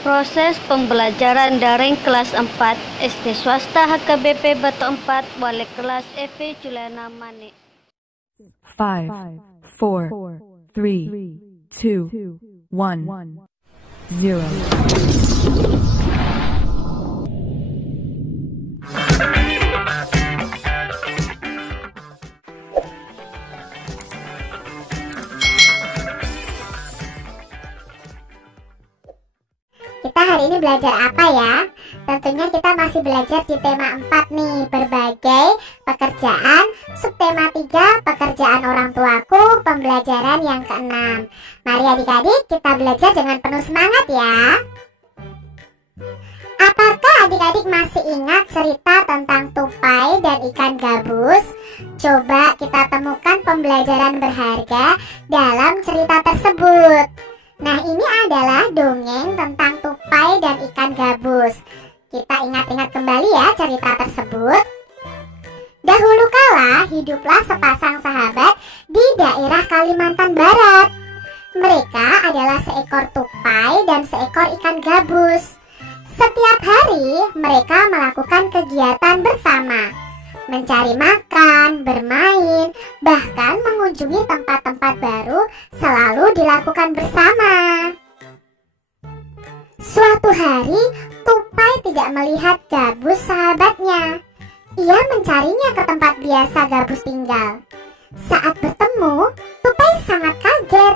Proses pembelajaran daring kelas 4 SD swasta HKBP Batu 4 Wali kelas Evi Juliana Mani. 5, 4, 3, 2, 1, 0. Kita hari ini belajar apa ya? Tentunya kita masih belajar di tema 4 nih, berbagai pekerjaan. Subtema 3, pekerjaan orang tuaku, pembelajaran yang ke-6. Mari adik-adik kita belajar dengan penuh semangat ya. Apakah adik-adik masih ingat cerita tentang tupai dan ikan gabus? Coba kita temukan pembelajaran berharga dalam cerita tersebut. Nah, ini adalah dongeng tentang tupai dan ikan gabus. Kita ingat-ingat kembali ya cerita tersebut. Dahulu kala hiduplah sepasang sahabat di daerah Kalimantan Barat. Mereka adalah seekor tupai dan seekor ikan gabus. Setiap hari mereka melakukan kegiatan bersama, mencari makan, bermain, bahkan mengunjungi tempat-tempat baru selalu dilakukan bersama. Suatu hari, tupai tidak melihat gabus sahabatnya. Ia mencarinya ke tempat biasa gabus tinggal. Saat bertemu, tupai sangat kaget.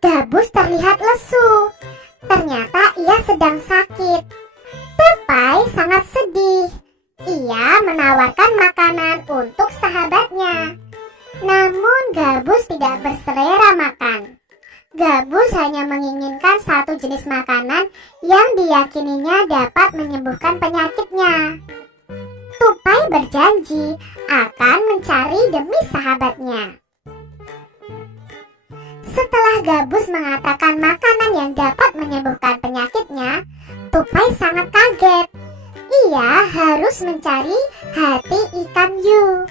Gabus terlihat lesu. Ternyata ia sedang sakit. Tupai sangat sedih. Ia menawarkan makanan untuk sahabatnya. Namun gabus tidak berselera makan. Gabus hanya menginginkan satu jenis makanan yang diyakininya dapat menyembuhkan penyakitnya. Tupai berjanji akan mencari demi sahabatnya. Setelah gabus mengatakan makanan yang dapat menyembuhkan penyakitnya, tupai sangat kaget. Ia harus mencari hati ikan hiu.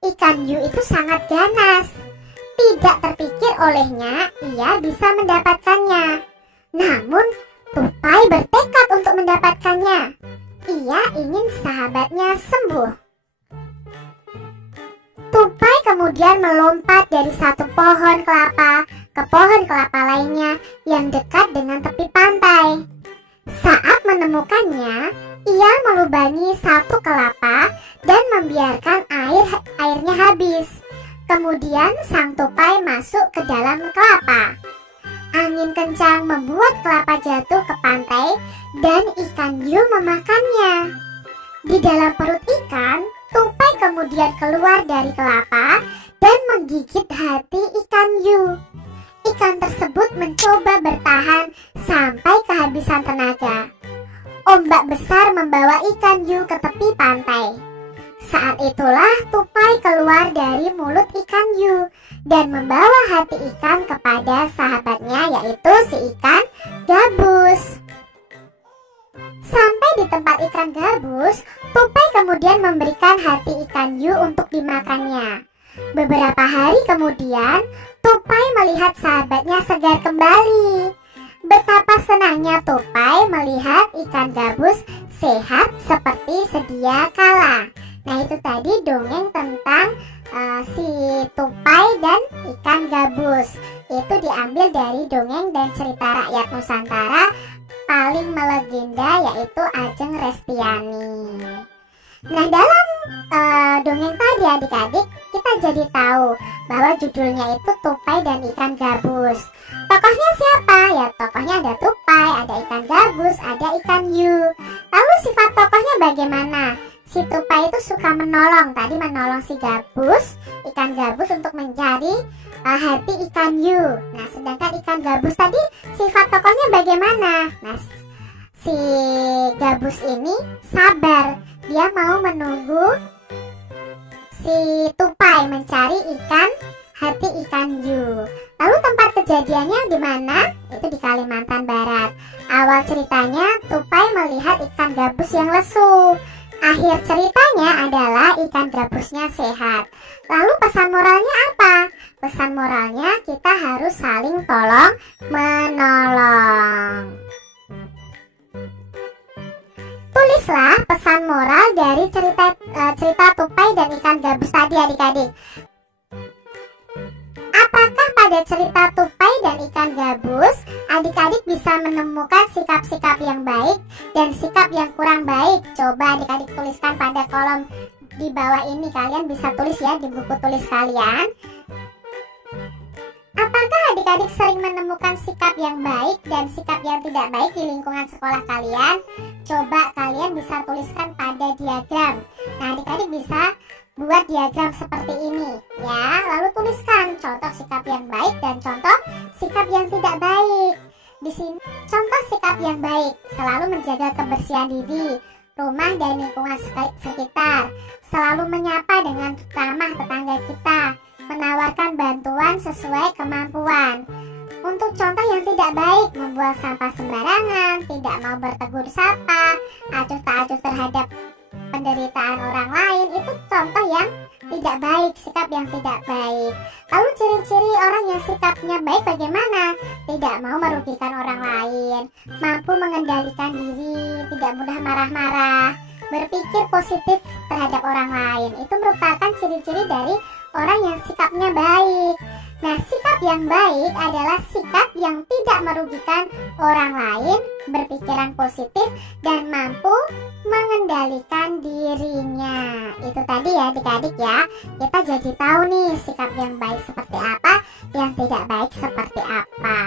Ikan hiu itu sangat ganas. Tidak terpikir olehnya ia bisa mendapatkannya. Namun tupai bertekad untuk mendapatkannya. Ia ingin sahabatnya sembuh. Tupai kemudian melompat dari satu pohon kelapa ke pohon kelapa lainnya yang dekat dengan tepi pantai. Saat menemukannya, ia melubangi satu kelapa dan membiarkan airnya habis. Kemudian sang tupai masuk ke dalam kelapa. Angin kencang membuat kelapa jatuh ke pantai dan ikan hiu memakannya. Di dalam perut ikan, tupai kemudian keluar dari kelapa dan menggigit hati ikan hiu. Ikan tersebut mencoba bertahan sampai kehabisan tenaga. Ombak besar membawa ikan hiu ke tepi pantai. Saat itulah tupai keluar dari mulut ikan hiu dan membawa hati ikan kepada sahabatnya, yaitu si ikan gabus. Sampai di tempat ikan gabus, tupai kemudian memberikan hati ikan hiu untuk dimakannya. Beberapa hari kemudian, tupai melihat sahabatnya segar kembali. Betapa senangnya tupai melihat ikan gabus sehat seperti sedia kala. Nah, itu tadi dongeng tentang si tupai dan ikan gabus. Itu diambil dari dongeng dan cerita rakyat Nusantara paling melegenda, yaitu Ajeng Restiani. Nah, dalam dongeng tadi adik-adik, kita jadi tahu bahwa judulnya itu tupai dan ikan gabus. Tokohnya siapa? Ya, tokohnya ada tupai, ada ikan gabus, ada ikan hiu. Lalu sifat tokohnya bagaimana? Si tupai itu suka menolong, tadi menolong si gabus, ikan gabus untuk mencari hati ikan hiu. Nah, sedangkan ikan gabus tadi sifat tokohnya bagaimana? Nah, si gabus ini sabar, dia mau menunggu si tupai mencari hati ikan hiu. Lalu tempat kejadiannya di mana? Itu di Kalimantan Barat. Awal ceritanya tupai melihat ikan gabus yang lesu. Akhir ceritanya adalah ikan gabusnya sehat. Lalu pesan moralnya apa? Pesan moralnya kita harus saling tolong menolong. Tulislah pesan moral dari cerita tupai dan ikan gabus tadi adik-adik. Apakah pada cerita tupai dan ikan gabus adik-adik bisa menemukan sikap-sikap yang baik dan sikap yang kurang baik? Coba adik-adik tuliskan pada kolom di bawah ini. Kalian bisa tulis ya di buku tulis kalian. Apakah adik-adik sering menemukan sikap yang baik dan sikap yang tidak baik di lingkungan sekolah kalian? Coba kalian bisa tuliskan pada diagram. Nah, adik-adik bisa buat diagram seperti ini ya. Lalu tuliskan contoh sikap yang baik dan contoh sikap yang tidak baik. Di sini contoh sikap yang baik: selalu menjaga kebersihan diri, rumah dan lingkungan sekitar, selalu menyapa dengan ramah tetangga kita, menawarkan bantuan sesuai kemampuan. Untuk contoh yang tidak baik: membuang sampah sembarangan, tidak mau bertegur sapa, acuh tak acuh terhadap penderitaan orang lain. Itu contoh yang tidak baik, sikap yang tidak baik. Lalu ciri-ciri orang yang sikapnya baik bagaimana? Tidak mau merugikan orang lain, mampu mengendalikan diri, tidak mudah marah-marah, berpikir positif terhadap orang lain. Itu merupakan ciri-ciri dari orang yang sikapnya baik. Nah, sikap yang baik adalah sikap yang tidak merugikan orang lain, berpikiran positif, dan mampu mengendalikan dirinya. Itu tadi ya adik-adik ya. Kita jadi tahu nih sikap yang baik seperti apa, yang tidak baik seperti apa.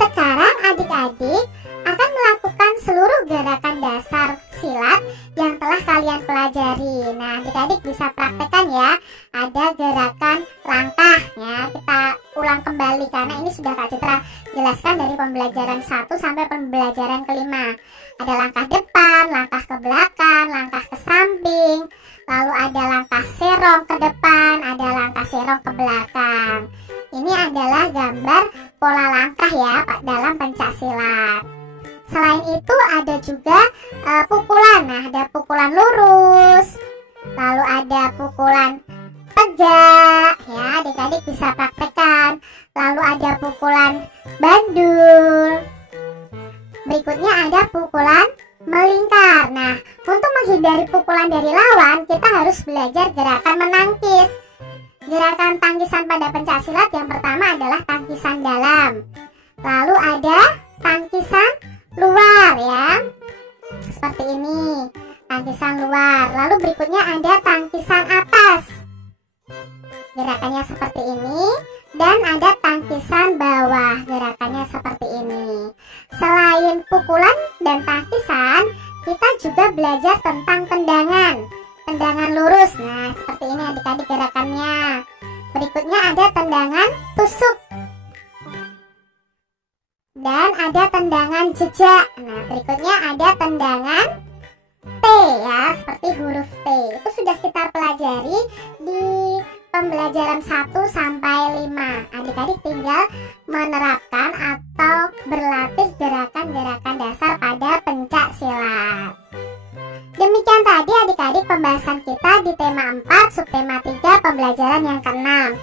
Sekarang adik-adik akan melakukan seluruh gerakan dasar silat yang telah kalian pelajari. Nah, adik-adik bisa praktekkan ya. Ada gerakan langkah ya. Kita ulang kembali karena ini sudah Kak Citra jelaskan dari pembelajaran 1 sampai pembelajaran kelima. Ada langkah depan, langkah ke belakang, langkah ke samping, lalu ada langkah serong ke depan, ada langkah serong ke belakang. Ini adalah gambar pola langkah ya Pak dalam pencaksilat. Selain itu ada juga pukulan. Nah, ada pukulan lurus, lalu ada pukulan tegak ya, adik-adik bisa praktekkan. Lalu ada pukulan bandul. Berikutnya ada pukulan melingkar. Nah, untuk menghindari pukulan dari lawan, kita harus belajar gerakan menangkis. Gerakan tangkisan pada pencaksilat yang pertama adalah tangkisan dalam. Lalu ada tangkisan luar ya. Seperti ini, tangkisan luar. Lalu berikutnya ada tangkisan atas. Gerakannya seperti ini. Dan ada tangkisan bawah. Gerakannya seperti ini. Selain pukulan dan tangkisan, kita juga belajar tentang tendangan. Tendangan lurus. Nah, seperti ini adik-adik gerakannya. Berikutnya ada tendangan tusuk. Dan ada tendangan jejak. Nah, berikutnya ada tendangan T ya, seperti huruf T. Itu sudah kita pelajari di pembelajaran 1 sampai 5. Adik-adik tinggal menerapkan atau berlatih gerakan-gerakan dasar pada pencaksilat. Demikian tadi adik-adik pembahasan kita di tema 4, subtema 3, pembelajaran yang ke-6.